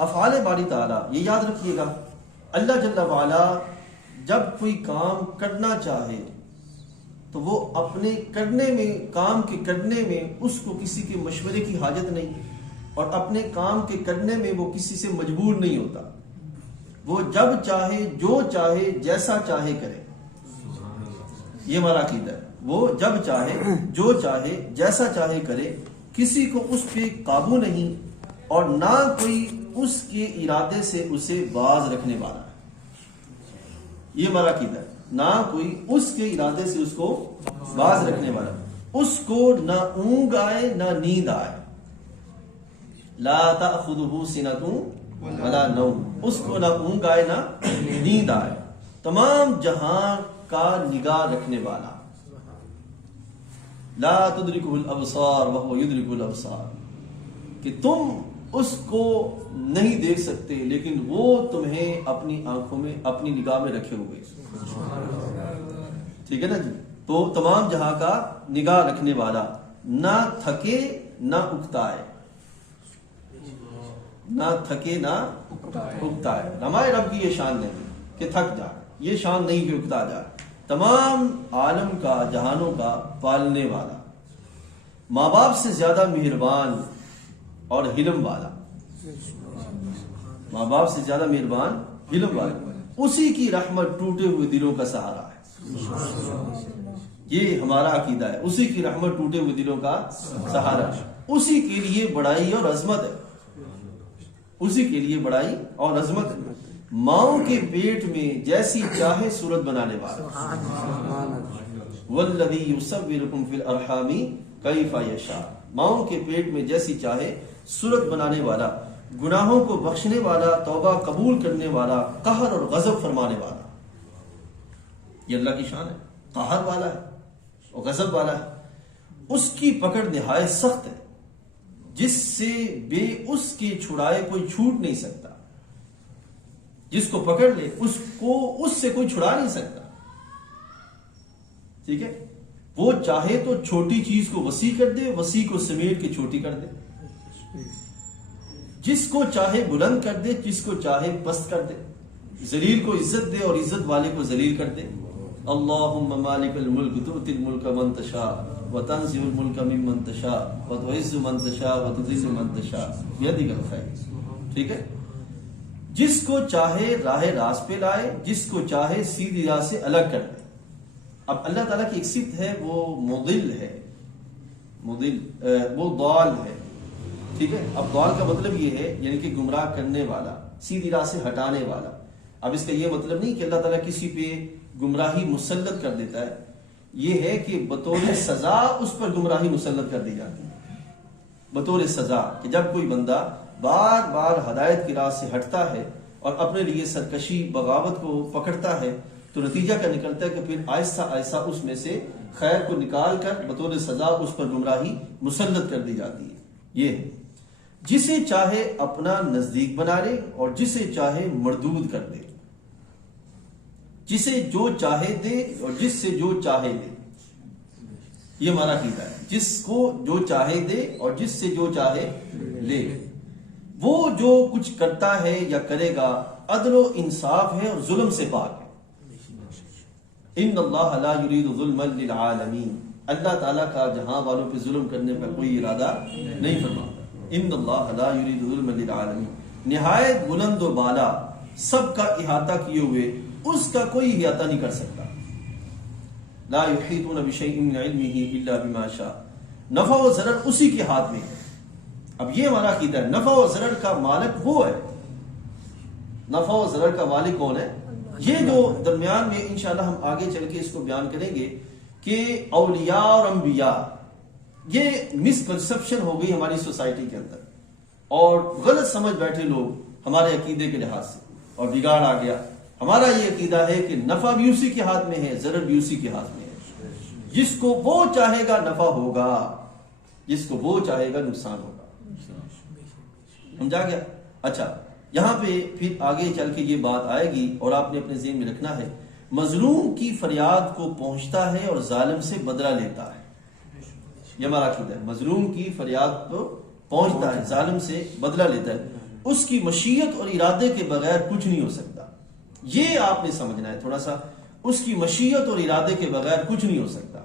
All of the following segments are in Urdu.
افعال باری تعالیٰ یہ یاد رکھیے گا، اللہ جل وعلا جب کوئی کام کرنا چاہے تو وہ اپنے کرنے میں، کام کے کرنے میں اس کو کسی کے مشورے کی حاجت نہیں، اور اپنے کام کے کرنے میں وہ کسی سے مجبور نہیں ہوتا، وہ جب چاہے جو چاہے جیسا چاہے کرے. یہ ہمارا عقیدہ ہے، وہ جب چاہے جو چاہے جیسا چاہے کرے، کسی کو اس پہ قابو نہیں، اور نہ کوئی اس کے ارادے سے اسے باز رکھنے والا ہے. یہ ہمارا عقیدہ ہے، نہ کوئی اس کے ارادے سے اس کو باز رکھنے والا، اس کو نہ اونگ آئے نہ نیند آئے. لا تأخذہ سنۃ ولا نوم، اس کو نہ اونگ آئے نہ نیند آئے، تمام جہاں کا نگاہ رکھنے والا. لا تدرکہ الابصار وہو یدرک الابصار، کہ تم اس کو نہیں دیکھ سکتے لیکن وہ تمہیں اپنی آنکھوں میں، اپنی نگاہ میں رکھے ہوئے. ٹھیک ہے نا جی. تو تمام جہاں کا نگاہ رکھنے والا، نہ تھکے نہ اکتائے، نہ تھکے نہ اکتائے. ہمارے رب کی یہ شان نہیں کہ تھک جائے، یہ شان نہیں کہ اکتا جائے. تمام عالم کا، جہانوں کا پالنے والا، ماں باپ سے زیادہ مہربان اور حلم والا، ماں باپ سے زیادہ مہربان حلم والا، اسی کی رحمت ٹوٹے ہوئے دلوں کا سہارا ہے. یہ ہمارا عقیدہ ہے، اسی کی رحمت ٹوٹے ہوئے دلوں کا سہارا ہے. اسی کے لیے بڑائی اور عظمت ہے، اسی کے لیے بڑائی اور عظمت ہے. ماؤں کے پیٹ میں جیسی چاہے صورت بنانے والا، والذی یصورکم فی الارحام کیف یشاء، ماؤں کے پیٹ میں جیسی چاہے صورت بنانے والا، گناہوں کو بخشنے والا، توبہ قبول کرنے والا، قہر اور غضب فرمانے والا. یہ اللہ کی شان ہے، قہر والا ہے اور غضب والا ہے. اس کی پکڑ نہایت سخت ہے، جس سے بے اس کے چھڑائے کوئی چھوٹ نہیں سکتا. جس کو پکڑ لے اس کو، اس سے کوئی چھڑا نہیں سکتا. ٹھیک ہے. وہ چاہے تو چھوٹی چیز کو وسیع کر دے، وسیع کو سمیٹ کے چھوٹی کر دے. جس کو چاہے بلند کر دے، جس کو چاہے پست کر دے. ذلیل کو عزت دے اور عزت والے کو ذلیل کر دے. اللہم مالک الملک تؤتی الملک من تشاء وتنزع الملک ممن تشاء وتعز من تشاء وتذل من تشاء بیدک الخیر. ٹھیک ہے. جس کو چاہے راہ راست پہ لائے، جس کو چاہے سیدھی راہ سے الگ کر دے. اب اللہ تعالیٰ کی ایک صفت ہے، وہ مضل ہے، مضل، وہ ضال ہے. ٹھیک ہے. اب ضال کا مطلب یہ ہے یعنی کہ گمراہ کرنے والا، سیدھی راہ سے ہٹانے والا. اب اس کا یہ مطلب نہیں کہ اللہ تعالیٰ کسی پہ گمراہی مسلط کر دیتا ہے، یہ ہے کہ بطور سزا اس پر گمراہی مسلط کر دی جاتی ہے. بطور سزا کہ جب کوئی بندہ بار بار ہدایت کی راہ سے ہٹتا ہے اور اپنے لیے سرکشی، بغاوت کو پکڑتا ہے، تو نتیجہ کیا نکلتا ہے کہ پھر آہستہ آہستہ اس میں سے خیر کو نکال کر بطور سزا اس پر گمراہی مسلط کر دی جاتی ہے. یہ ہے جسے چاہے اپنا نزدیک بنا لے اور جسے چاہے مردود کر دے، جسے جو چاہے دے اور جس سے جو چاہے دے. یہ ہمارا عقیدہ ہے، جس کو جو چاہے دے اور جس سے جو چاہے لے. وہ جو کچھ کرتا ہے یا کرے گا عدل و انصاف ہے اور ظلم سے پاک ہے. ان اللہ لا یرید ظلما للعالمین، اللہ تعالیٰ کا جہاں والوں پہ ظلم کرنے پر کوئی ارادہ نہیں فرماتا. ان اللہ لا یرید ظلما للعالمین، نہایت بلند و بالا، سب کا احاطہ کیے ہوئے، اس کا کوئی احاطہ نہیں کر سکتا. لا یحیطون بشیء من علمہ الا بما شاء، نفع و ضرر اسی کے ہاتھ میں ہے. اب یہ ہمارا عقیدہ ہے، نفع و ضرر کا مالک وہ ہے. نفع و ضرر کا مالک کون ہے؟ یہ جو درمیان میں انشاءاللہ ہم آگے چل کے اس کو بیان کریں گے کہ اولیاء اور انبیاء، یہ مس کنسپشن ہو گئی ہماری سوسائٹی کے اندر، اور غلط سمجھ بیٹھے لوگ ہمارے عقیدے کے لحاظ سے، اور بگاڑ آ گیا. ہمارا یہ عقیدہ ہے کہ نفع بھی اسی کے ہاتھ میں ہے، ضرر بھی اسی کے ہاتھ میں ہے. جس کو وہ چاہے گا نفع ہوگا، جس کو وہ چاہے گا نقصان ہوگا. سمجھا گیا؟ اچھا، یہاں پہ پھر آگے چل کے یہ بات آئے گی اور آپ نے اپنے ذہن میں رکھنا ہے، مظلوم کی فریاد کو پہنچتا ہے اور ظالم سے بدلہ لیتا ہے. یہ ہمارا عقیدہ ہے، مظلوم کی فریاد کو پہنچتا ہے، ظالم سے بدلہ لیتا ہے. اس کی مشیت اور ارادے کے بغیر کچھ نہیں ہو سکتا. یہ آپ نے سمجھنا ہے تھوڑا سا, اس کی مشیت اور ارادے کے بغیر کچھ نہیں ہو سکتا.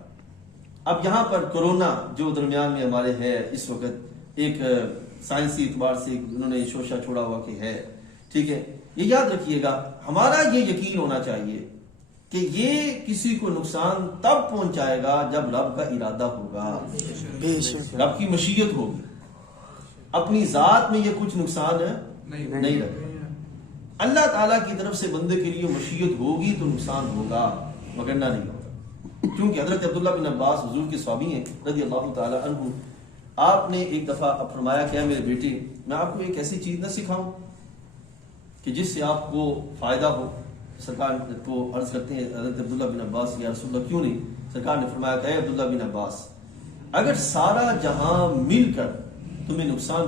اب یہاں پر کورونا جو درمیان میں ہمارے ہے اس وقت, ایک سائنسی اعتبار سے انہوں نے شوشہ چھوڑا ہوا کہ ہے, ٹھیک ہے, یہ یاد رکھیے گا, ہمارا یہ یقین ہونا چاہیے کہ یہ کسی کو نقصان تب پہنچائے گا جب رب کا ارادہ ہوگا, رب کی مشیت ہوگی. اپنی ذات میں یہ کچھ نقصان نہیں رکھے. اللہ تعالیٰ کی طرف سے بندے کے لیے مشیت ہوگی تو نقصان ہوگا, وگرنہ نہیں ہوگا. کیونکہ حضرت عبداللہ بن عباس حضور کے صحابی ہیں رضی اللہ تعالیٰ عنہ, آپ نے ایک دفعہ فرمایا کہ میرے بیٹے, میں آپ کو ایک ایسی چیز نہ سکھاؤں کہ جس سے آپ کو فائدہ ہو. سرکار کو عرض کرتے ہیں حضرت عبداللہ بن عباس, یا رسول اللہ کیوں نہیں. سرکار نے فرمایا کہ اے عبداللہ بن عباس, اگر سارا جہاں مل کر تمہیں نقصان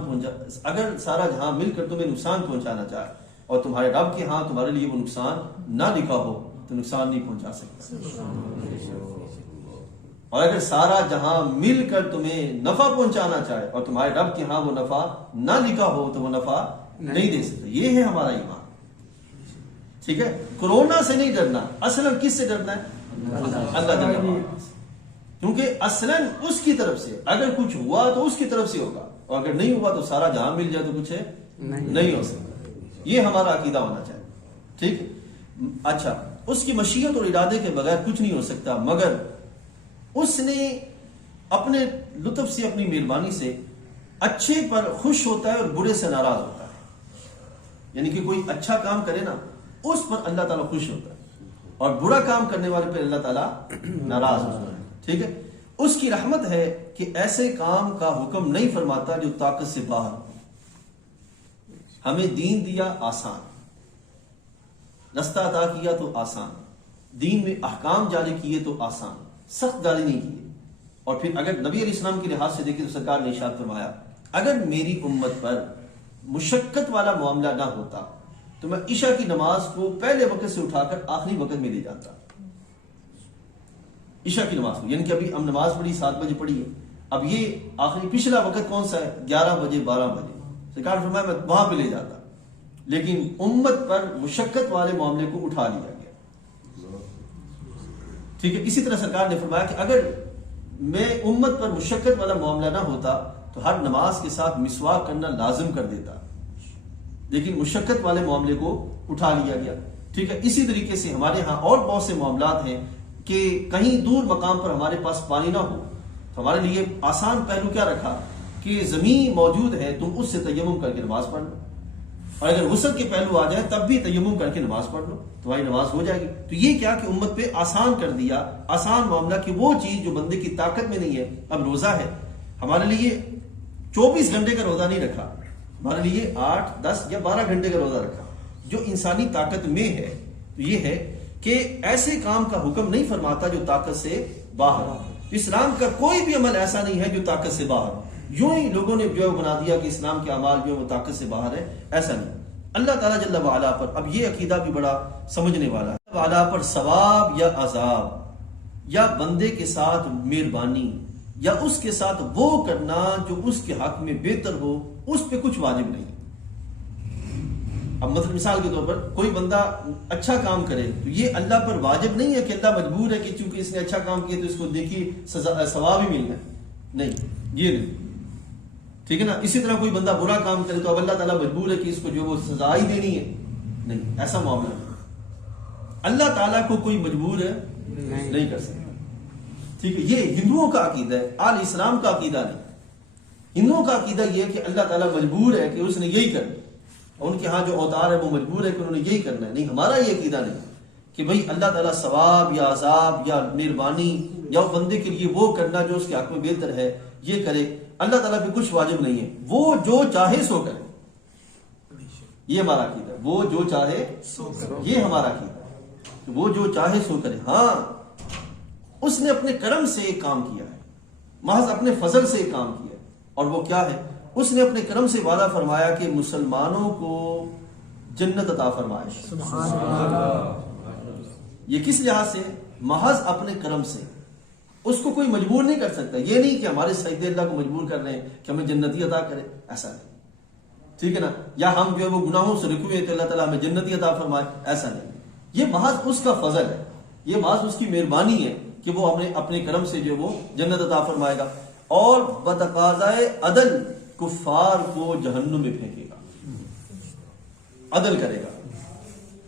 پہنچانا چاہے اور تمہارے رب کے ہاں تمہارے لیے وہ نقصان نہ لکھا ہو تو نقصان نہیں پہنچا سکتا. اور اگر سارا جہاں مل کر تمہیں نفع پہنچانا چاہے اور تمہارے رب کے ہاں وہ نفع نہ لکھا ہو تو وہ نفع نہیں دے سکتا. یہ ہے ہمارا ایمان, ٹھیک ہے. کورونا سے نہیں ڈرنا, اصلاً کس سے ڈرنا ہے؟ اللہ جل وعلا. کیونکہ اصلاً اس کی طرف سے اگر کچھ ہوا تو اس کی طرف سے ہوگا, اور اگر نہیں ہوا تو سارا جہاں مل جائے تو کچھ ہے نہیں ہو سکتا. یہ ہمارا عقیدہ ہونا چاہیے, ٹھیک. اچھا, اس کی مشیت اور ارادے کے بغیر کچھ نہیں ہو سکتا, مگر اس نے اپنے لطف سے, اپنی مہربانی سے اچھے پر خوش ہوتا ہے اور برے سے ناراض ہوتا ہے. یعنی کہ کوئی اچھا کام کرے نا, اس پر اللہ تعالیٰ خوش ہوتا ہے, اور برا کام کرنے والے پر اللہ تعالیٰ ناراض ہوتا ہے, ٹھیک ہے. اس کی رحمت ہے کہ ایسے کام کا حکم نہیں فرماتا جو طاقت سے باہر ہو. ہمیں دین دیا آسان, رستہ عطا کیا تو آسان, دین میں احکام جاری کیے تو آسان, سخت جاری نہیں کیے. اور پھر اگر نبی علیہ السلام کے لحاظ سے دیکھیں تو سرکار نے ارشاد فرمایا, اگر میری امت پر مشقت والا معاملہ نہ ہوتا تو میں عشاء کی نماز کو پہلے وقت سے اٹھا کر آخری وقت میں لے جاتا. عشاء کی نماز کو, یعنی کہ ابھی ہم نماز پڑھی 7 بجے پڑھی ہے, اب یہ آخری پچھلا وقت کون سا ہے؟ 11 بجے 12 بجے. سرکار فرمایا میں وہاں پہ لے جاتا, لیکن امت پر مشقت والے معاملے کو اٹھا لیا گیا, ٹھیک ہے. اسی طرح سرکار نے فرمایا کہ اگر میں امت پر مشقت والا معاملہ نہ ہوتا تو ہر نماز کے ساتھ مسواک کرنا لازم کر دیتا, لیکن مشقت والے معاملے کو اٹھا لیا گیا, ٹھیک ہے. اسی طریقے سے ہمارے ہاں اور بہت سے معاملات ہیں کہ کہیں دور مقام پر ہمارے پاس پانی نہ ہو تو ہمارے لیے آسان پہلو کیا رکھا کہ زمین موجود ہے, تم اس سے تیمم کر کے نماز پڑھ لو, اور اگر غسل کے پہلو آ جائے تب بھی تیمم کر کے نماز پڑھ لو, تمہاری نماز ہو جائے گی. تو یہ کیا کہ امت پہ آسان کر دیا, آسان معاملہ کہ وہ چیز جو بندے کی طاقت میں نہیں ہے. اب روزہ ہے, ہمارے لیے 24 گھنٹے کا روزہ نہیں رکھا, ہمارے لیے 8, 10 یا 12 گھنٹے کا روزہ رکھا جو انسانی طاقت میں ہے. تو یہ ہے کہ ایسے کام کا حکم نہیں فرماتا جو طاقت سے باہر ہو. اسلام کا کوئی بھی عمل ایسا نہیں ہے جو طاقت سے باہر ہو. یوں ہی لوگوں نے جو بنا دیا کہ اسلام کے اعمال جو وہ طاقت سے باہر ہے, ایسا نہیں. اللہ تعالیٰ جل وعلا پر, اب یہ عقیدہ بھی بڑا سمجھنے والا ہے, اللہ تعالیٰ پر ثواب یا عذاب یا بندے کے ساتھ مہربانی یا اس کے ساتھ وہ کرنا جو اس کے حق میں بہتر ہو, اس پہ کچھ واجب نہیں. اب مطلب مثال کے طور پر کوئی بندہ اچھا کام کرے تو یہ اللہ پر واجب نہیں ہے کہ اللہ مجبور ہے کہ چونکہ اس نے اچھا کام کیا تو اس کو دیکھیے ثواب ہی ملنا ہے, نہیں, یہ نہیں, ٹھیک ہے نا. اسی طرح کوئی بندہ برا کام کرے تو اب اللہ تعالیٰ مجبور ہے کہ اس کو جو وہ سزا ہی دینی ہے, نہیں, ایسا معاملہ نہیں. اللہ تعالیٰ کو کوئی مجبور نہیں کر سکتا, ٹھیک ہے. یہ ہندوؤں کا عقیدہ ہے, آل اسلام کا عقیدہ نہیں. ہندوؤں کا عقیدہ یہ ہے کہ اللہ تعالیٰ مجبور ہے کہ اس نے یہی کرنا, اور ان کے ہاں جو اوتار ہے وہ مجبور ہے کہ انہوں نے یہی کرنا ہے. نہیں, ہمارا یہ عقیدہ نہیں کہ بھئی اللہ تعالیٰ ثواب یا عذاب یا مہربانی یا بندے کے لیے وہ کرنا جو اس کے حق میں بہتر ہے یہ کرے. اللہ تعالیٰ پہ کچھ واجب نہیں ہے, وہ جو چاہے سو کرے. یہ ہمارا عقیدہ ہے, وہ جو چاہے یہ ہمارا عقیدہ ہے, وہ جو چاہے سو کرے. ہاں, اس نے اپنے کرم سے ایک کام کیا ہے, محض اپنے فضل سے ایک کام کیا ہے, اور وہ کیا ہے؟ اس نے اپنے کرم سے وعدہ فرمایا کہ مسلمانوں کو جنت عطا فرمائے. سبحان اللہ. یہ کس لحاظ سے؟ محض اپنے کرم سے. اس کو کوئی مجبور نہیں کر سکتا. یہ نہیں کہ ہمارے سجدے اللہ کو مجبور کر رہے ہیں کہ ہمیں جنتی عطا کرے, ایسا نہیں. ٹھیک ہے نا, یا ہم جو ہے وہ گناہوں سے رکے ہوئے تو اللہ تعالیٰ ہمیں جنتی عطا فرمائے, ایسا نہیں. یہ محض اس کا فضل ہے, یہ محض اس کی مہربانی ہے کہ وہ ہمیں اپنے کرم سے جو ہے وہ جنت عطا فرمائے گا, اور بتقاضائے عدل کفار کو جہنم میں پھینکے گا, عدل کرے گا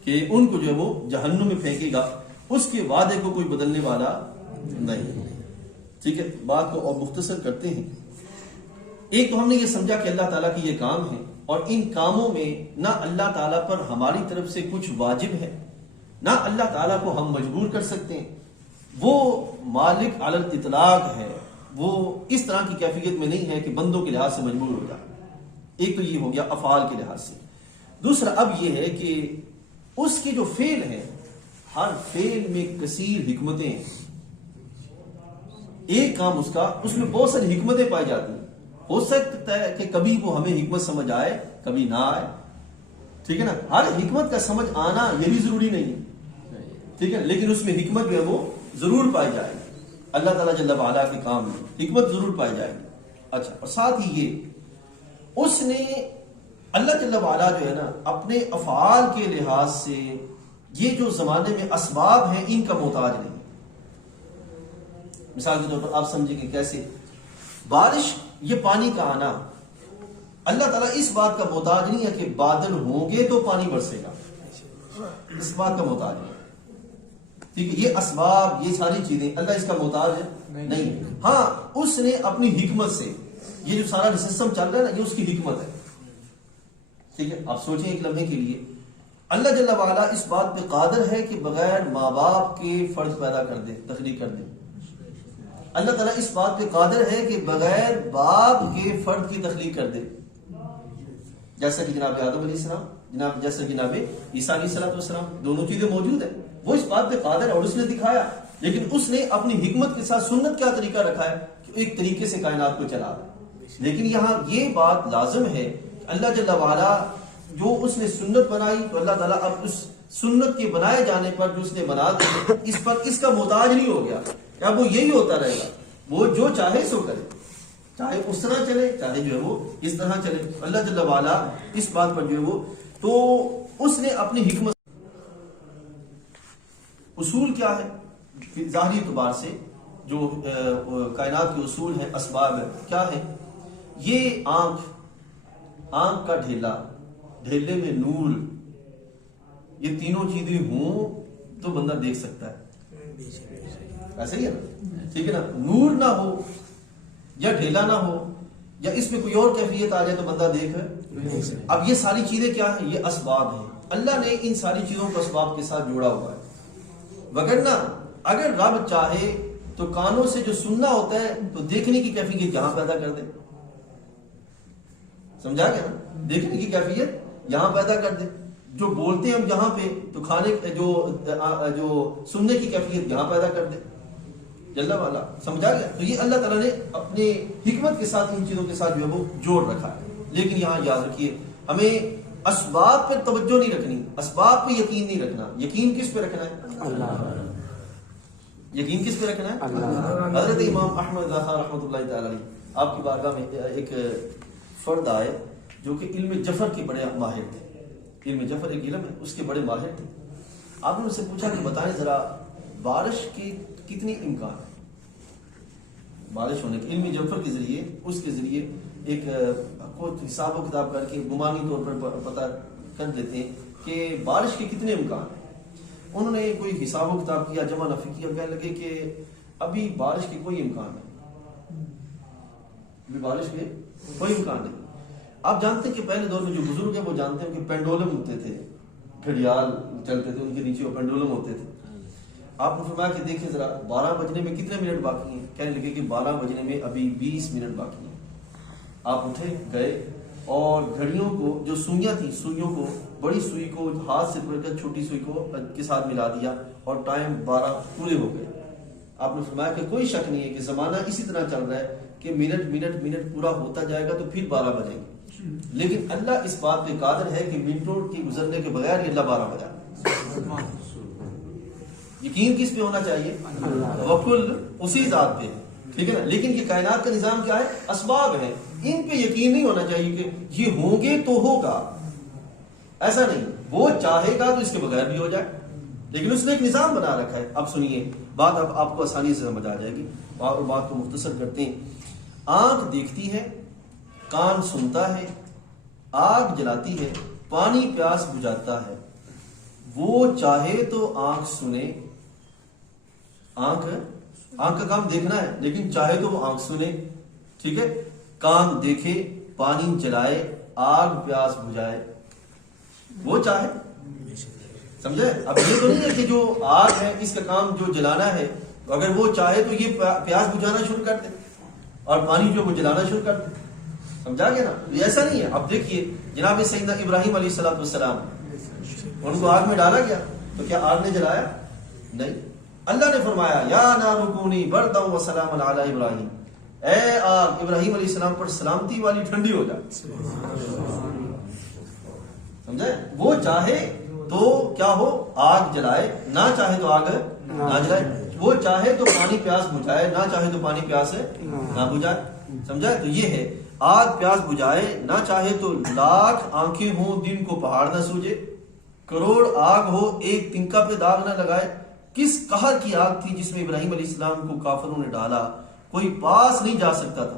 کہ ان کو جو ہے وہ جہنم میں پھینکے گا, اس کے وعدے کو کوئی بدلنے والا نہیں. ٹھیک ہے, بات کو اور مختصر کرتے ہیں. ایک تو ہم نے یہ سمجھا کہ اللہ تعالیٰ کی یہ کام ہے, اور ان کاموں میں نہ اللہ تعالیٰ پر ہماری طرف سے کچھ واجب ہے, نہ اللہ تعالیٰ کو ہم مجبور کر سکتے ہیں. وہ مالک علی الاطلاق ہے, وہ اس طرح کی کیفیت میں نہیں ہے کہ بندوں کے لحاظ سے مجبور ہو جائے. ایک تو یہ ہو گیا افعال کے لحاظ سے. دوسرا اب یہ ہے کہ اس کے جو فعل ہیں, ہر فعل میں کثیر حکمتیں ہیں. ایک کام اس میں بہت ساری حکمتیں پائی جاتی ہیں. ہو سکتا ہے کہ کبھی وہ ہمیں حکمت سمجھ آئے, کبھی نہ آئے. ٹھیک ہے نا, ہر حکمت کا سمجھ آنا یہ بھی ضروری نہیں ہے. ٹھیک ہے, لیکن اس میں حکمت جو ہے وہ ضرور پائی جائے گی. اللہ تعالیٰ جل وعلا کے کام میں حکمت ضرور پائی جائے گی. اچھا, اور ساتھ ہی یہ اس نے اللہ جل وعلا جو ہے نا اپنے افعال کے لحاظ سے یہ جو زمانے میں اسباب ہیں ان کا محتاج نہیں. مثال کے طور پر آپ سمجھیں گے کیسے, بارش, یہ پانی کا آنا, اللہ تعالیٰ اس بات کا محتاج نہیں ہے کہ بادل ہوں گے تو پانی برسے گا, اس بات کا محتاج نہیں. ٹھیک ہے, یہ اسباب, یہ ساری چیزیں اللہ اس کا محتاج ہے نہیں. ہاں, اس نے اپنی حکمت سے یہ جو سارا سسٹم چل رہا ہے نا, یہ اس کی حکمت ہے. ٹھیک ہے, آپ سوچیں ایک لمحے کے لیے, اللہ جل وعلا اس بات پہ قادر ہے کہ بغیر ماں باپ کے فرد پیدا کر دے, تخلیق کر دے. اللہ تعالیٰ اس بات پہ قادر ہے کہ بغیر باپ کے فرد کی تخلیق کر دے, جیسا کہ جناب آدم علیہ السلام, جیسا جناب عیسیٰ علیہ السلام, دونوں چیزیں موجود ہیں. وہ اس بات پہ قادر ہے اور اس نے دکھایا, لیکن اس نے اپنی حکمت کے ساتھ سنت کیا طریقہ رکھا ہے کہ ایک طریقے سے کائنات کو چلا رہا ہے. لیکن یہاں یہ بات لازم ہے کہ اللہ جل وعلا جو اس نے سنت بنائی, تو اللہ تعالیٰ اب اس سنت کے بنائے جانے پر جو اس نے بنا دی, اس پر اس کا محتاج نہیں ہو گیا. اب وہ یہی ہوتا رہے گا, وہ جو چاہے سو کرے, چاہے اس طرح چلے, چاہے جو ہے وہ اس طرح چلے. اللہ جل وعلا اس بات پر جو ہے وہ, تو اس نے اپنی حکمت. اصول کیا ہے ظاہری اعتبار سے, جو کائنات کے اصول ہیں, اسباب ہے, کیا ہے یہ آنکھ کا ڈھیلا, ڈھیلے میں نور, یہ تینوں چیزیں ہوں تو بندہ دیکھ سکتا ہے. ایسا ہی ہے نا, ٹھیک ہے نا, نور نہ ہو یا ڈھیلا نہ ہو یا اس میں کوئی اور کیفیت آ جائے تو بندہ دیکھ. اب یہ ساری چیزیں کیا ہیں, یہ اسباب ہیں. اللہ نے ان ساری چیزوں کو اسباب کے ساتھ جوڑا ہوا ہے. وگرنہ اگر رب چاہے تو کانوں سے جو سننا ہوتا ہے تو دیکھنے کی کیفیت یہاں پیدا کر دے. سمجھا گیا نا, دیکھنے کی کیفیت یہاں پیدا کر دے. جو بولتے ہیں ہم یہاں پہ, تو کھانے جو سننے کی کیفیت یہاں پیدا کر دے. جل والا, سمجھا گیا. تو یہ اللہ تعالیٰ نے اپنے حکمت کے ساتھ ان چیزوں کے ساتھ جو ہے وہ جوڑ رکھا ہے. لیکن یہاں یاد رکھیے, ہمیں اسباب پہ توجہ نہیں رکھنی, اسباب پہ یقین نہیں رکھنا. یقین کس پہ رکھنا ہے؟ اللہ. یقین کس پہ رکھنا ہے؟ حضرت امام احمد رضا خان رحمۃ اللہ تعالی علیہ, آپ کی بارگاہ میں ایک فرد آئے جو کہ علم جفر کے بڑے ماہر تھے. علم جفر ایک علم ہے, اس کے بڑے ماہر تھے. آپ نے ان سے پوچھا کہ بتائیں ذرا بارش کی کتنی امکان ہے بارش ہونے کے. علم جفر کے ذریعے, اس کے ذریعے ایک حساب و کتاب کر کے گمانی طور پر پتہ کر دیتے ہیں کہ بارش کے کتنے امکان ہیں. انہوں نے کوئی حساب و کتاب کیا, جمع نفی کیا, کہنے لگے کہ ابھی بارش کے کوئی امکان نہیں, ابھی بارش کے کوئی امکان نہیں. آپ جانتے ہیں کہ پہلے دور میں جو بزرگ ہیں وہ جانتے ہیں کہ پینڈولم ہوتے تھے, گھڑیال چلتے تھے, ان کے نیچے وہ پینڈولم ہوتے تھے. آپ نے فرمایا کہ دیکھیں ذرا 12 بجنے میں کتنے منٹ باقی ہیں. کہنے لگے کہ 12 بجنے میں ابھی 20 منٹ باقی ہیں. آپ اٹھے, گئے اور گھڑیوں کو, جو سوئیاں تھیں, سوئیوں کو, بڑی سوئی کو ہاتھ سے پکڑ کر چھوٹی سوئی کو کے ساتھ ملا دیا اور ٹائم 12 پورے ہو گئے. آپ نے فرمایا کہ کوئی شک نہیں ہے کہ زمانہ اسی طرح چل رہا ہے کہ منٹ پورا ہوتا جائے گا تو پھر 12 بجیں گے. لیکن اللہ اس بات پہ قادر ہے کہ منٹوں کے گزرنے کے بغیر یہ اللہ 12 بجا. یقین کس پہ ہونا چاہیے؟ توکل اسی ذات پہ. ٹھیک ہے نا. لیکن یہ کائنات کا نظام کیا ہے؟ اسباب ہے. ان پہ یقین نہیں ہونا چاہیے کہ یہ ہوں گے تو ہوگا، ایسا نہیں. وہ چاہے گا تو اس کے بغیر بھی ہو جائے، لیکن اس نے ایک نظام بنا رکھا ہے. اب سنیے بات، اب آپ کو آسانی سے سمجھ آ جائے گی اور بات کو مختصر کرتے ہیں. آنکھ دیکھتی ہے، کان سنتا ہے، آگ جلاتی ہے، پانی پیاس بجھاتا ہے. وہ چاہے تو آنکھ سنے، آنکھ کا کام دیکھنا ہے، لیکن چاہے تو وہ آنکھ سنے، ٹھیک ہے. کان دیکھے، پانی جلائے، آگ پیاس بجھائے، وہ چاہے. سمجھے؟ اب یہ تو نہیں ہے کہ جو آگ ہے اس کا کام جو جلانا ہے، اگر وہ چاہے تو یہ پیاس بجھانا شروع کر دے اور پانی جو وہ جلانا شروع کر دے. سمجھا گیا نا؟ یہ ایسا نہیں ہے. اب دیکھیے جناب سیدنا ابراہیم علیہ السلام، ان کو آگ میں ڈالا گیا تو کیا آگ نے جلایا؟ نہیں. اللہ نے فرمایا یا نار کونی بردا وسلاما علی ابراہیم، اے آگ ابراہیم علیہ السلام پر سلامتی والی ٹھنڈی ہو جائے. سمجھے؟ وہ چاہے تو کیا ہو؟ آگ جلائے، نہ چاہے تو آگ نہ جلائے. وہ چاہے تو پانی پیاس بجھائے، نہ چاہے تو پانی پیاس نہ بجھائے. سمجھا؟ تو یہ ہے آگ پیاس بجھائے، نہ چاہے تو لاکھ آنکھیں ہوں دن کو پہاڑ نہ سوجے، کروڑ آگ ہو ایک تنکا پہ داغ نہ لگائے. کس قہر کی آگ تھی جس میں ابراہیم علیہ السلام کو کافروں نے ڈالا، کوئی پاس نہیں جا سکتا تھا.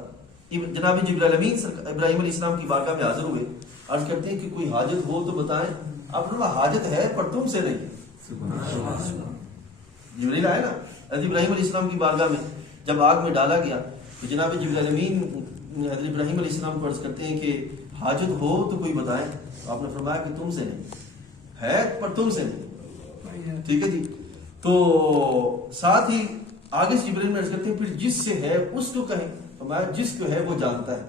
جناب جبرائیل امین ابراہیم علیہ السلام کی بارگاہ میں حاضر ہوئے، عرض کرتے ہیں کہ کوئی حاجت ہو تو بتائیں. اب حاجت ہے پر تم سے نہیں. جبرائیل آئے نا حضرت ابراہیم علیہ السلام کی بارگاہ میں، جب آگ میں ڈالا گیا تو جناب جبرائیل امین حضرت ابراہیم علیہ السلام کو عرض کرتے ہیں کہ حاجت ہو تو کوئی بتائیں. آپ نے فرمایا کہ تم سے نہیں ہے، پر تم سے نہیں. ٹھیک ہے جی. تو ساتھ ہی آگے سے جبرائیل میں عرض کرتے ہیں پھر جس سے ہے اس کو کہیں. فرمایا جس کو ہے وہ جانتا ہے.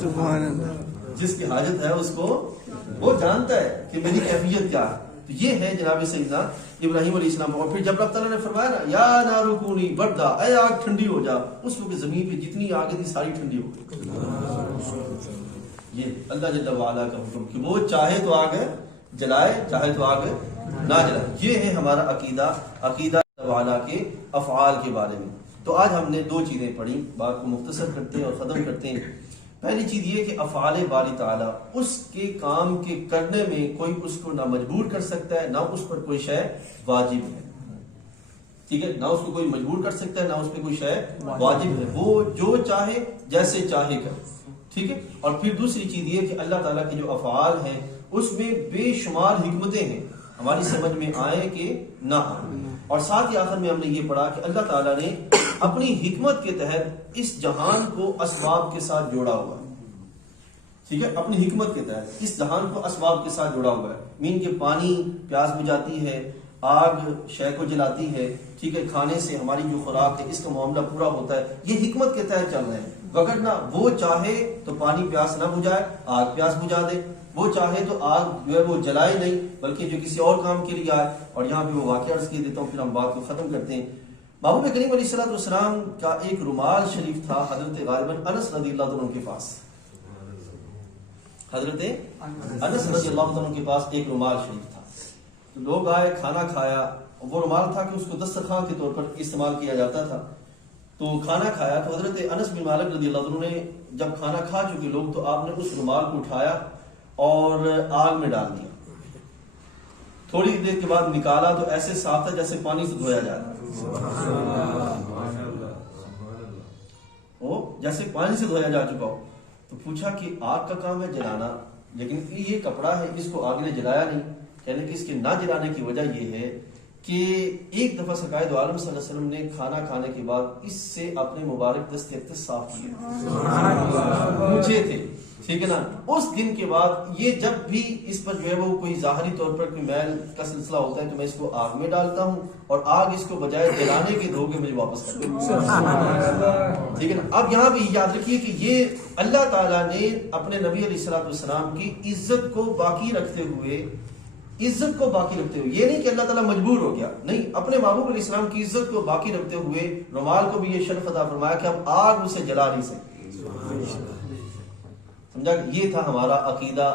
سبحان اللہ. جس کی حاجت ہے اس کو وہ جانتا ہے کہ میری کیفیت کیا ہے. تو یہ ہے جناب سیدنا ابراہیم علیہ السلام. اور پھر جب اللہ تعالیٰ نے فرمایا نا یا نار کونی بردا، اے آگ ٹھنڈی ہو جا، اس وقت زمین پہ جتنی آگیں تھی ساری ٹھنڈی ہو گئی. یہ اللہ جل وعلا کا حکم کہ وہ چاہے تو آگ جلائے، چاہے تو آگ نہ جلائے. یہ ہے ہمارا عقیدہ وعلا کے افعال کے بارے میں. تو آج ہم نے دو چیزیں پڑھی، بات کو مختصر کرتے ہیں اور ختم کرتے ہیں. پہلی چیز یہ کہ افعال باری تعالیٰ، اس کے کام کے کرنے میں کوئی اس کو نہ مجبور کر سکتا ہے، نہ اس پر کوئی شے واجب ہے. ٹھیک ہے، نہ اس کو کوئی مجبور کر سکتا ہے، نہ اس پہ کوئی شے واجب ہے. وہ جو چاہے جیسے چاہے کر. ٹھیک ہے. اور پھر دوسری چیز یہ کہ اللہ تعالیٰ کے جو افعال ہیں اس میں بے شمار حکمتیں ہیں، ہماری سمجھ میں آئیں کہ نہ آئیں. اور ساتھ ہی آخر میں ہم نے یہ پڑھا کہ اللہ تعالیٰ نے اپنی حکمت کے تحت اس جہان کو اسباب کے ساتھ جوڑا ہوا ہے. ٹھیک ہے، اپنی حکمت کے تحت اس جہان کو اسباب کے ساتھ جوڑا ہوا ہے. مین کے پانی پیاس بجھاتی ہے، آگ شے کو جلاتی ہے. ٹھیک ہے، کھانے سے ہماری جو خوراک ہے اس کا معاملہ پورا ہوتا ہے. یہ حکمت کے تحت چل رہے ہیں. وگرنہ وہ چاہے تو پانی پیاس نہ بجھائے، آگ پیاس بجھا دے. وہ چاہے تو آگ جو ہے وہ جلائے نہیں بلکہ جو کسی اور کام کے لیے آئے. اور یہاں پہ وہ واقعہ عرض کر دیتا ہوں، پھر ہم بات کو ختم کرتے ہیں. محبوب کریم علیہ السلام کا ایک رومال شریف تھا حضرت غالباً انس رضی اللہ عنہ کے پاس. حضرت انس رضی اللہ عنہ کے پاس ایک رومال شریف تھا. تو لوگ آئے، کھانا کھایا. وہ رومال تھا کہ اس کو دسترخوان کے طور پر استعمال کیا جاتا تھا. تو کھانا کھایا تو حضرت انس بن مالک رضی اللہ عنہ نے جب کھانا کھا چکے لوگ تو آپ نے اس رومال کو اٹھایا اور آگ میں ڈال دیا. تھوڑی دیر کے بعد نکالا تو ایسے صاف تھا جیسے پانی سے دھویا جاتا. جیسے پانی سے دھویا جا چکا ہو. تو پوچھا کہ آگ کا کام ہے جلانا، لیکن یہ کپڑا ہے اس کو آگ نے جلایا نہیں. کہنے کہ اس کے نہ جلانے کی وجہ یہ ہے کہ ایک دفعہ سرکار دو عالم صلی اللہ علیہ وسلم نے کھانا کھانے کے بعد اس سے اپنے مبارک دست صاف کیے پوچھے تھے. ٹھیک ہے نا. اس دن کے بعد یہ جب بھی اس پر جو ہے وہ کوئی ظاہری طور پر کوئی میل کا سلسلہ ہوتا ہے تو میں اس کو آگ میں ڈالتا ہوں اور آگ اس کو بجائے جلانے کے دھو کے مجھے واپس کر دیتا ہوں. ٹھیک ہے نا. اب یہاں بھی یاد رکھیے کہ یہ اللہ تعالیٰ نے اپنے نبی علیہ السلام کی عزت کو باقی رکھتے ہوئے یہ نہیں کہ اللہ تعالیٰ مجبور ہو گیا، نہیں، اپنے محبوب علیہ السلام کی عزت کو باقی رکھتے ہوئے رومال کو بھی یہ شرف عطا فرمایا کہ اب آگ اسے جلا نہیں سکتی. سمجھا؟ یہ تھا ہمارا عقیدہ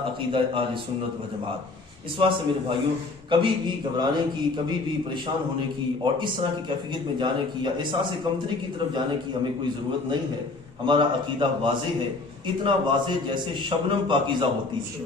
اہل سنت و جماعت. اس واسطے میرے بھائیوں کبھی بھی گھبرانے کی، کبھی بھی پریشان ہونے کی اور اس طرح کی کیفیت میں جانے کی یا احساس کمتری کی طرف جانے کی ہمیں کوئی ضرورت نہیں ہے. ہمارا عقیدہ واضح ہے، اتنا واضح جیسے شبنم پاکیزہ ہوتی ہے،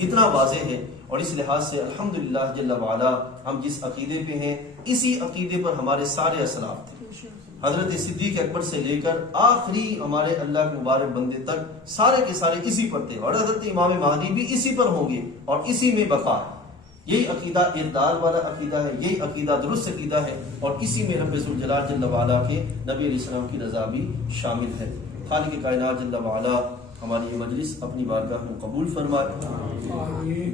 اتنا واضح ہے. اور اس لحاظ سے الحمدللہ جل وعلا ہم جس عقیدے پہ ہیں اسی عقیدے پر ہمارے سارے اسلاف تھے. حضرت صدیق اکبر سے لے کر آخری ہمارے اللہ کے مبارک بندے تک سارے کے سارے اسی پر تھے، اور حضرت امام مہدی بھی اسی پر ہوں گے اور اسی میں بقا ہے. یہی عقیدہ اعتدال والا عقیدہ ہے، یہی عقیدہ درست عقیدہ ہے، اور اسی میں رب ذوالجلال جل وعلا کے نبی علیہ السلام کی رضا بھی شامل ہے. خالق کائنات جل وعلا ہماری یہ مجلس اپنی بارگاہ میں قبول فرمائے.